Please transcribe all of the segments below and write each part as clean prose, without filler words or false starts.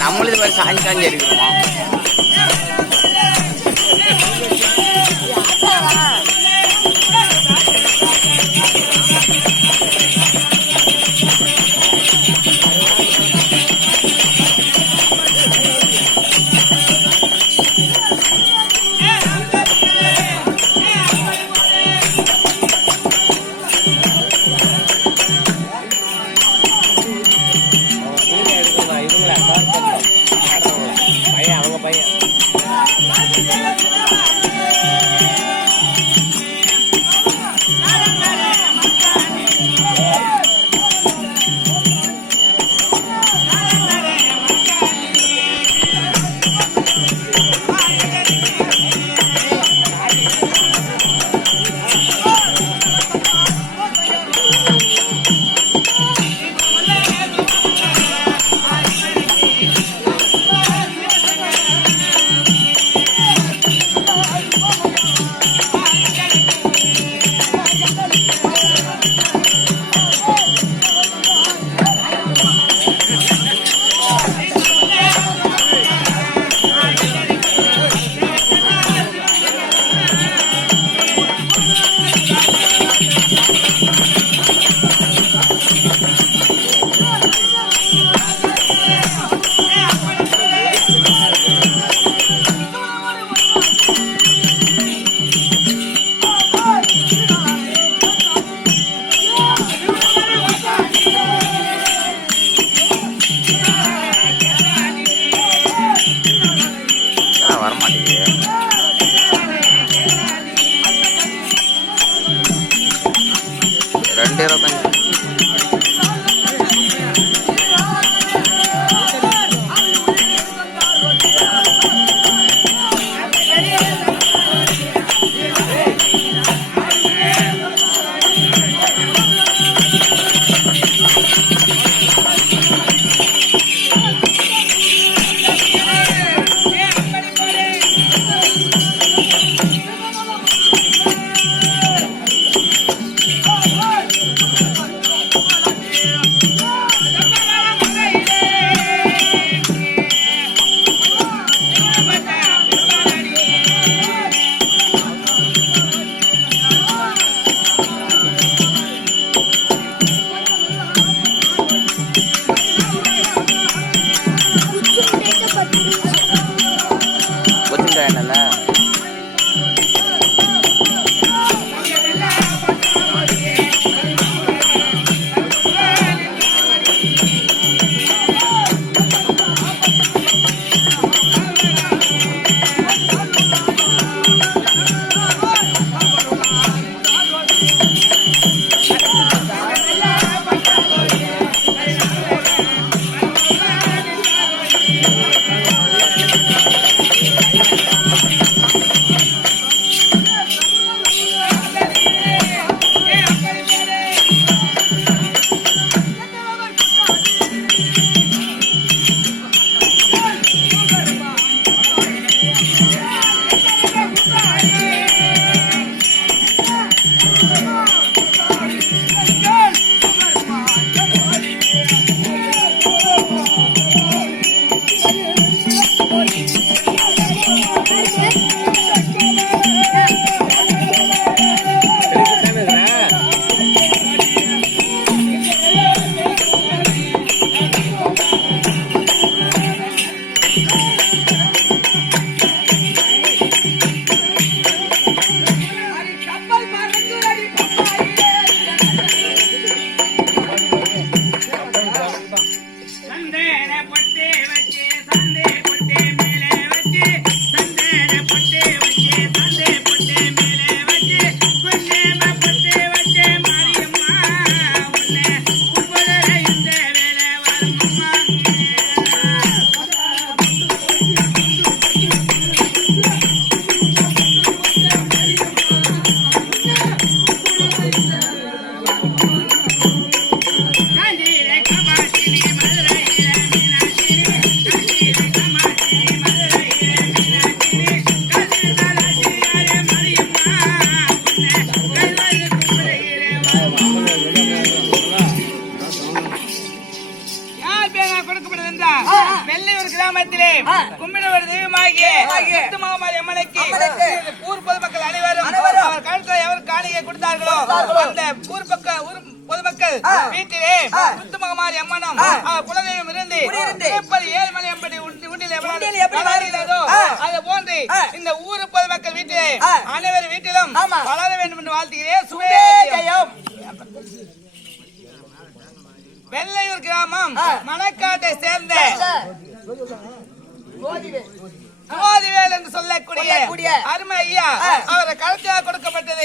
நம்மளுது மாதிரி சாஞ்சி சாஞ்சி எடுக்கணுமா? யார் பேர் கொடுக்கப்பட்டது என்றால் வெள்ளையூர் கிராமத்திலே கும்பிடுவது தெய்வமாகிய முத்துமாரி அம்மனுக்கு ஊர் பொதுமக்கள் அனைவரும் அவர் கழுத்தில் எவர் காணிக்கை கொடுத்தார்களோ அந்த ஊர் பொதுமக்கள் வீட்டிலே முத்துமாரி அம்மனும் குலதெய்வம் இருந்து 7 மலை அம்படி வளர்கிறதோ அது போன்று இந்த ஊர் பொதுமக்கள் வீட்டிலே அனைவர் வீட்டிலும் வளர வேண்டும் என்று வாழ்த்துகிறேன். சுபேஜயம். வெள்ளையூர் கிராமம் மணக்காட்டை சேர்ந்த ஜோதிவேல் என்று சொல்லக்கூடிய அருமை ஐயா அவரை கழுத்தாக கொடுக்கப்பட்டது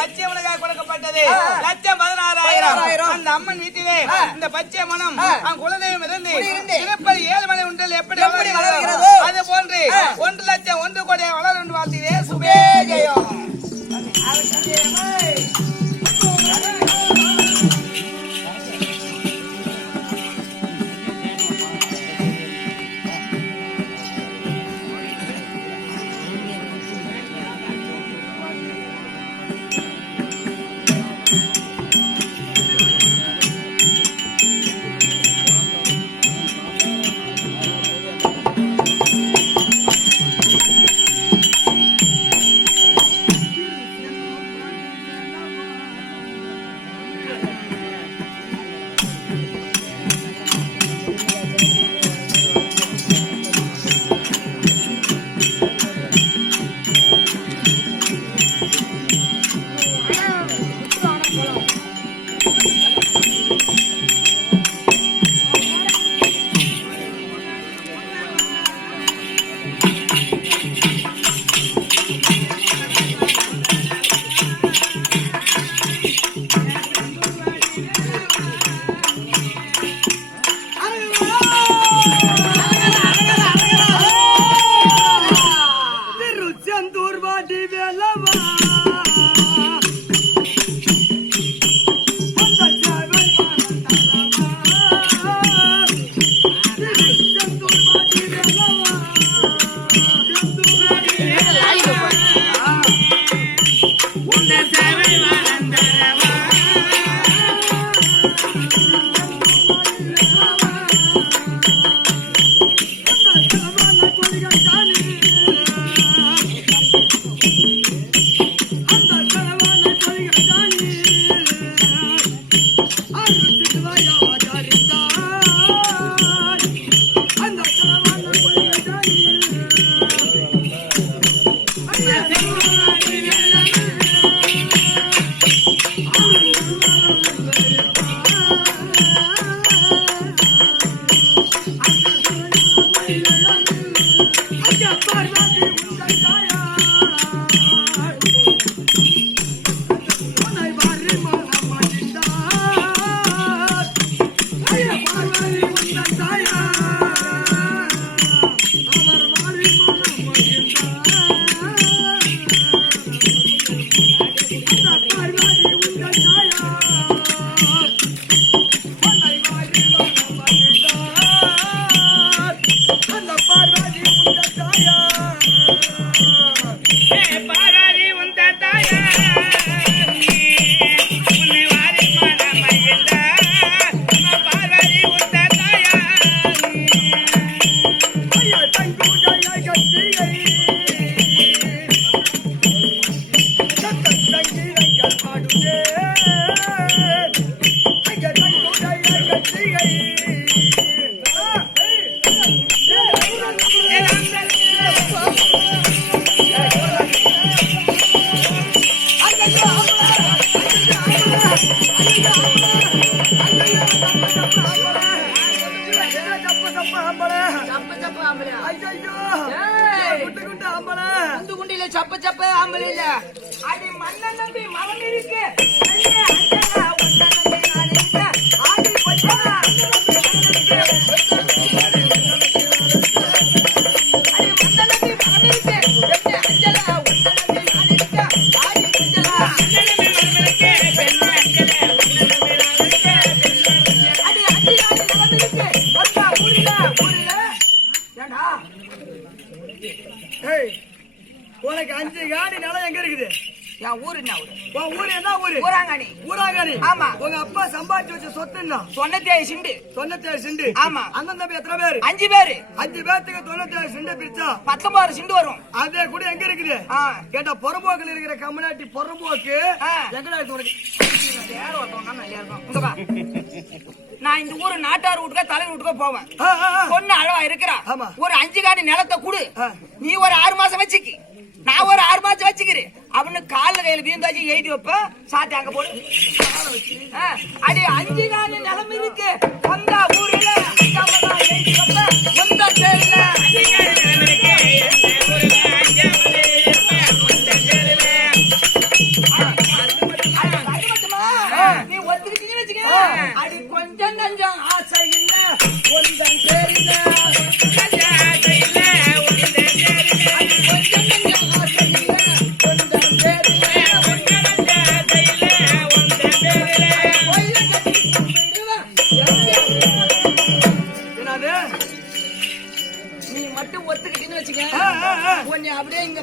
பச்சை மனுக்காக கொடுக்கப்பட்டது 1,16,000. அந்த அம்மன் வீட்டிலே இந்த பச்சை மனம் குலதெய்வம் இருந்து திருப்பதி 7 மலை உண்டல் எப்படி வளர்கிறதோ அது போன்று 1,00,000 கோடி வளரும் என்று வாழ்த்துகிறேன். சுபேஜயம். சப்ப சப்ப ஆம்பளை இல்ல அது மண்ண நம்பி மவன் இருக்கு உனக்கு 5 காடி நிலம் எங்க இருக்குது? என் ஊரு என்ன ஊரு? உன் ஊரு என்ன ஊரு? ஊராங்கனி. ஊராங்கனி. ஆமா. உங்க அப்பா சம்பாதிச்சு வச்ச சொத்து என்ன? 97 சிண்டு. 97 சிண்டு. ஆமா. அண்ணன் தம்பி எத்தனை பேரு? 5 பேரு. 5 பேத்துக்கு 97 சிண்டு பிரிச்சா 19 சிண்டு வரும். அதே கூட எங்க இருக்குது? கேட்டா பொறம்போக்குல இருக்கிற கம்யூனிட்டி பொறம்போக்கு எங்கடா இருக்கு உனக்கு? வேற ஒருத்தவங்க நல்லா இருக்கும். இங்க வா. நான் இந்த ஊரு நாட்டார் வீட்டுக்கா தலைவர் வீட்டுக்கா போவேன். பொண்ணு அழகா இருக்கிறா. ஆமா. ஒரு 5 காணி நிலத்தை குடு, நீ ஒரு 6 மாசம் வச்சுக்கி, நான் ஒரு 6 மாசம் வச்சுக்கிறேன் அப்படின்னு கால கையில வீந்தாச்சு எழுதி வைப்ப சாத்தி அங்க போடு. அடி 5 காணி நிலம் இருக்கு வந்தா ஊர்ல எழுதி வைப்ப வந்தா பேர்ல நீ ஒத்துக்கிட்டீங்கன்னு வச்சுக்க. அடி கொஞ்சம் கொஞ்சம் ஆசை இல்ல கொஞ்சம் பேரில்ல ஒத்துக்கிட்டீங்கன்னு வச்சுக்க. உன்னை அப்படியே இங்க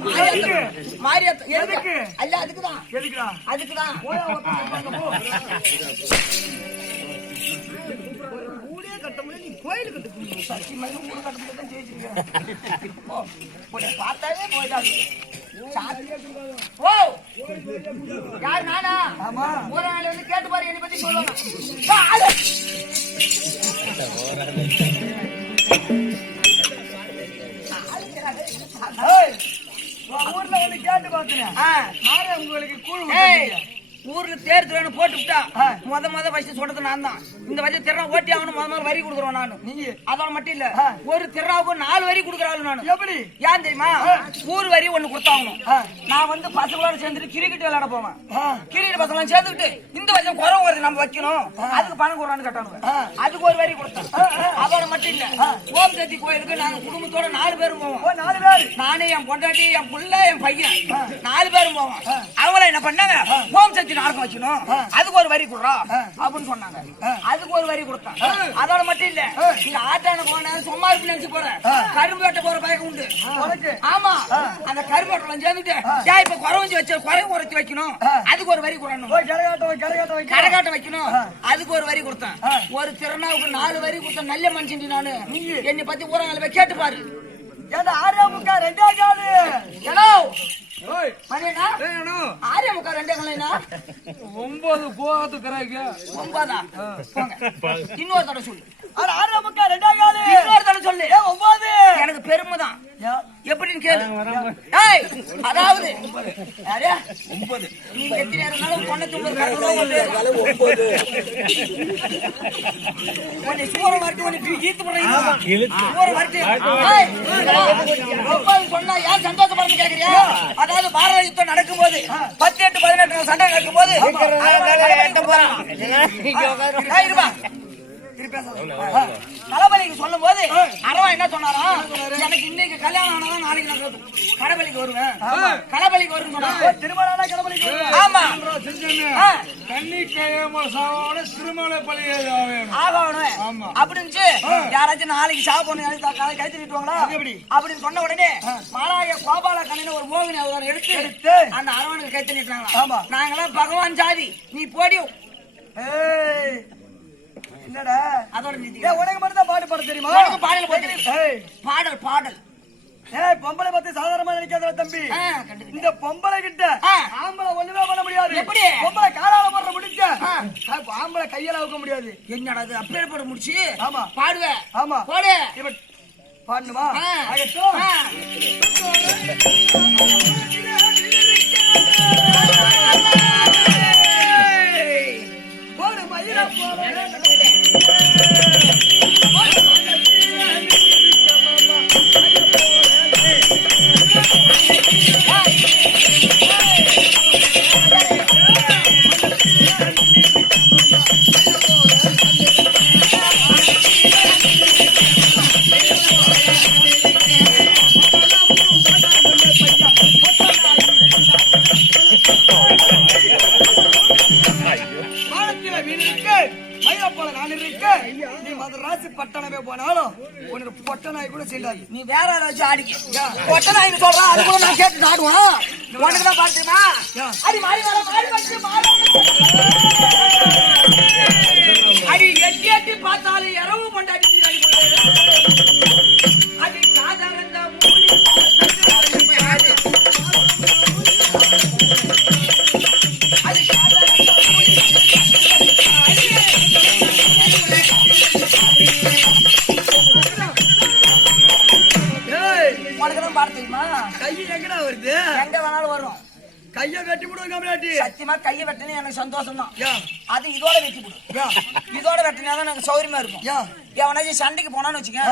மாரியாத்த எதுக்கு? அல்ல அதுக்குதான். எதுக்குடா? அதுக்குதான். ஊரே கட்ட முடியும், நீ கோயில் கட்டு. சக்தி மாதிரி ஊர் கட்ட முடியும் தான் ஜெயிச்சிருக்கேன். பார்த்தாலே போயிடாது. ஓ யார் நானா? ஆமா. ஊரால வந்து கேட்டு பாரு என்னை பத்தி சொல்லுவாங்க. ஊர்ல வந்து கேட்டு பாத்துறேன். உங்களுக்கு கூழ் ஊர்ல தேர் திருவிழா போட்டுவிட்டா முத ஃபர்ஸ்ட் சொல்றது நான் தான். இந்த வச்சு திருநா ஓட்டி ஆகணும், முதல்ல வரி கொடுக்குறோம் நானு. நீங்க அதோட மட்டும் இல்ல, ஒரு திருநாவுக்கு 4 வரி கொடுக்குறாள் நானு. எப்படி? ஏன் தெரியுமா? ஊர் வரி ஒண்ணு கொடுத்தாகணும். நான் வந்து பசங்களோட சேர்ந்துட்டு கிரிக்கெட் விளையாட போவேன். கிரிக்கெட் பசங்களோட சேர்ந்துட்டு இந்த வருஷம் குறவு வருது நம்ம வைக்கணும், அதுக்கு பணம் கொடுறான்னு கட்டணும். அதுக்கு ஒரு வரி கொடுத்தேன். அதோட மட்டும் இல்ல, ஓம் சக்தி கோயிலுக்கு நாங்க குடும்பத்தோட 4 பேரும் போவோம். 4 பேர், நானே, என் பொண்டாட்டி, என் புள்ள, என் பையன் 4 பேரும் போவோம். அவங்கள என்ன பண்ணாங்க, ஓம் சக்தி நாடகம் வைக்கணும், அதுக்கு ஒரு வரி கொடுறா அப்படின்னு சொன்னாங்க. அதுக்கு ஒரு வரி கொடுத்தான். அதோட மட்டும் இல்ல, இங்க ஆட்டான போன சும்மா இருக்கு நினைச்சு போறேன், கரும்பு வெட்ட போற பழக்கம் உண்டு. ஆமா, அந்த கரும்பு வெட்டலாம் சேர்ந்துட்டு இப்ப குறவஞ்சி வச்சு குறைவு குறைச்சி வைக்கணும், அதுக்கு ஒரு வரி கொடுக்கணும். கரகாட்டம் வைக்கணும், அதுக்கு ஒரு வரி கொடுத்தேன். ஒரு திருநாவுக்கு 4 வரி கொடுத்த நல்ல மனுஷன் நானு. என்னை பத்தி ஊரங்களை போய் கேட்டு பாரு. ஆரியாமுக்கா 2 காலு. ஆரியாமுக்கா 2 காலைனா 9 போதுக்குறாங்க. 9 போங்க. இன்னொரு தடவை சொல்லு. ஆரியாமுக்கா 2 காலு. இன்னொரு தடவை சொல்லு. 9. எனக்கு பெருமை தான். எப்படின்னு கேளு. அதாவது 9 நீங்க எத்தனை நேரம் பொண்ணை தும்புறது 9 சூற வரட்டு உனக்கு ஈத்து போறீங்க. சூற வரட்டு 9 சொன்னா ஏன் சந்தோஷப்படுறேன்னு கேக்குறியா? அதாவது பாரத யுத்தம் நடக்கும்போது 18 18 சண்டை நடக்கும்போது கலபலிக்கு சொல்லும் போது அரவன் என்ன சொன்னாரா, எனக்கு இன்னைக்கு கல்யாணம் ஆனாதான் நாளைக்கு நான் கடபலிக்கு வருவேன், கலபலிக்கு வருவேன் சொன்னாங்க. திருமணம் கடபலிக்கு. ஆமா, திருமண பலி ஆகணும் அப்படின்னு யாராச்சும் நாளைக்கு சாப்பிடணும் கை திருட்டுவாங்களா அப்படின்னு சொன்ன உடனே மாலாய கோபால கண்ணன் ஒரு மோகினி அவதாரம் எடுத்து அந்த அரவனுக்கு கை திருட்டாங்க. நாங்களாம் பகவான் ஜாதி, நீ போடி. என்னடா அதோட உனக்கு மட்டும் தான் பாட்டு பாட தெரியுமா? பாடல் பாடல். பொம்பளை பத்தி சாதாரணமா நினைக்காத தம்பி. இந்த பொம்பளை கிட்ட ஆம்பளை ஒண்ணுமே பண்ண முடியாது. எப்படி? பொம்பளை காலால போடுற முடிச்ச ஆம்பளை கையால வைக்க முடியாது. என்னடா அது அப்பேர் போட முடிச்சு? ஆமா பாடுவேன். ஆமா போடு. பாடணுமா? போடு மயிரா பட்டணமே போன உனக்கு பொட்ட நாய் கூட செய்யாது. நீ வேற யாராச்சும் ஆடிக்க. பொட்ட நாய்னு சொல்றா, அது கூட நான் கேட்டு ஆடுவான். உனக்கு தான் பார்த்துமா? அடி மாறி வர மாறி வந்து அடி எட்டி எட்டி பார்த்தாலும் இரவு கொண்டாடி அடி சாதாரண உனக்குதான் பாட தெரியுமா? கை எங்கடா வருது? எங்க வேணாலும் வரும். கைய வெட்டி விடுவோம் கம்மியாட்டி. சத்தியமா கையை வெட்டினே எனக்கு சந்தோஷம் தான். அது இதோட வெட்டி விடு. இதோட வெட்டினாதான் எனக்கு சௌரியமா இருக்கும். எவனாச்சும் சண்டைக்கு போனான்னு வச்சுக்க,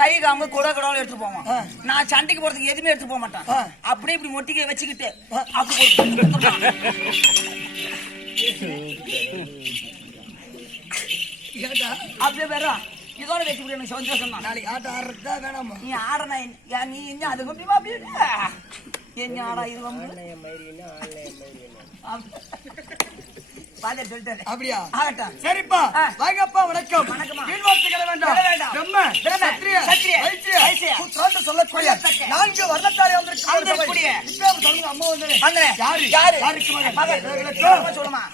கை காம்பு கூட கடவுள் எடுத்து போவான். நான் சண்டைக்கு போறதுக்கு எதுவுமே எடுத்து போக மாட்டேன். அப்படியே இப்படி மொட்டிக்க வச்சுக்கிட்டு அப்படி அப்படியே வேற இதோட வெட்டி விடு, எனக்கு சந்தோஷம் தான். நாளைக்கு ஆட்டம் ஆடுறதா வேணாமா? நீ ஆடனா நீ என்ன அது அப்படிமா அப்படியே என்ன ஆடா இது வந்து அப்படியா? ஆகட்டும். சரிப்பா, வாங்கப்பா. வணக்கம். வணக்கம்மா. வீண் வார்த்தைகளை வேண்டாம். பிரம்ம, சத்திரிய, வைசிய, புத்திரன்னு சொல்லக்கூடிய 4 வர்ணத்தாலே வந்திருக்கக்கூடிய அம்மா வந்து யாரு யாருக்கு மகன் சொல்லுமா?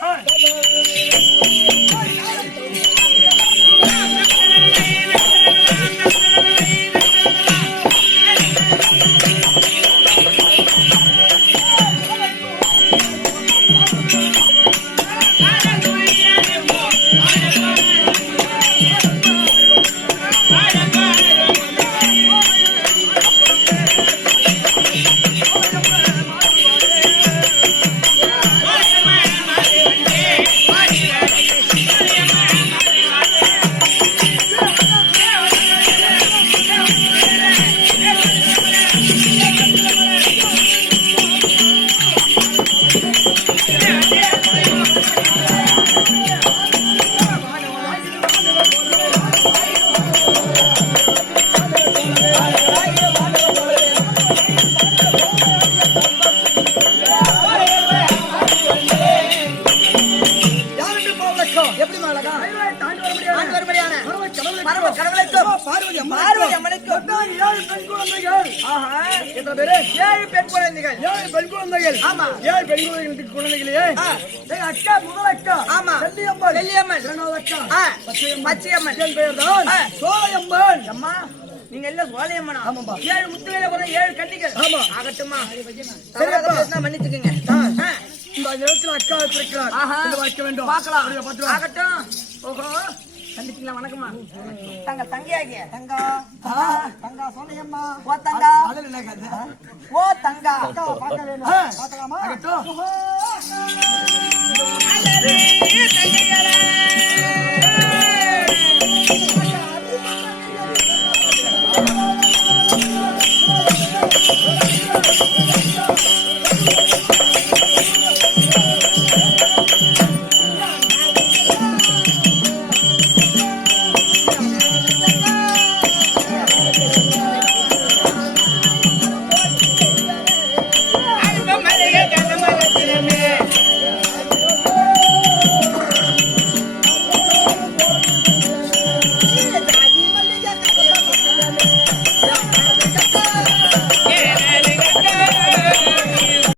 பார்வதி அம்மனுக்கு 7 பெண் குழந்தைகள். 7 பெண் குழந்தைகள். 7 பெண் குழந்தைகள். ஆமா, 7 பெண் குழந்தைகளுக்கு குழந்தைகளே. அக்கா, முதல் அக்கா. ஆமா, வெள்ளியம்மன். இரண்டாவது அக்கா பச்சையம்மன். என் பெயர் தான் சோலையம்மன். அம்மா, நீங்க எல்லாம் சோலையம்மனா? ஆமாப்பா. 7 முத்துவேல கூட 7 கன்னிகள். ஆமா, ஆகட்டுமா. சரிப்பா, பேசினா மன்னிச்சுக்கங்க. இந்த நேரத்தில் அக்கா இருக்கிறார். இதை வைக்க வேண்டும். பார்க்கலாம். ஆகட்டும். ஓஹோ, கண்டிப்பீங்களா? வணக்கம்மா. தங்க தங்கையாகிய தங்கா தங்கா சோலையம்மா. ஓ தங்கா, ஓ தங்கா, பார்க்க வேணும். பார்க்கலாமா?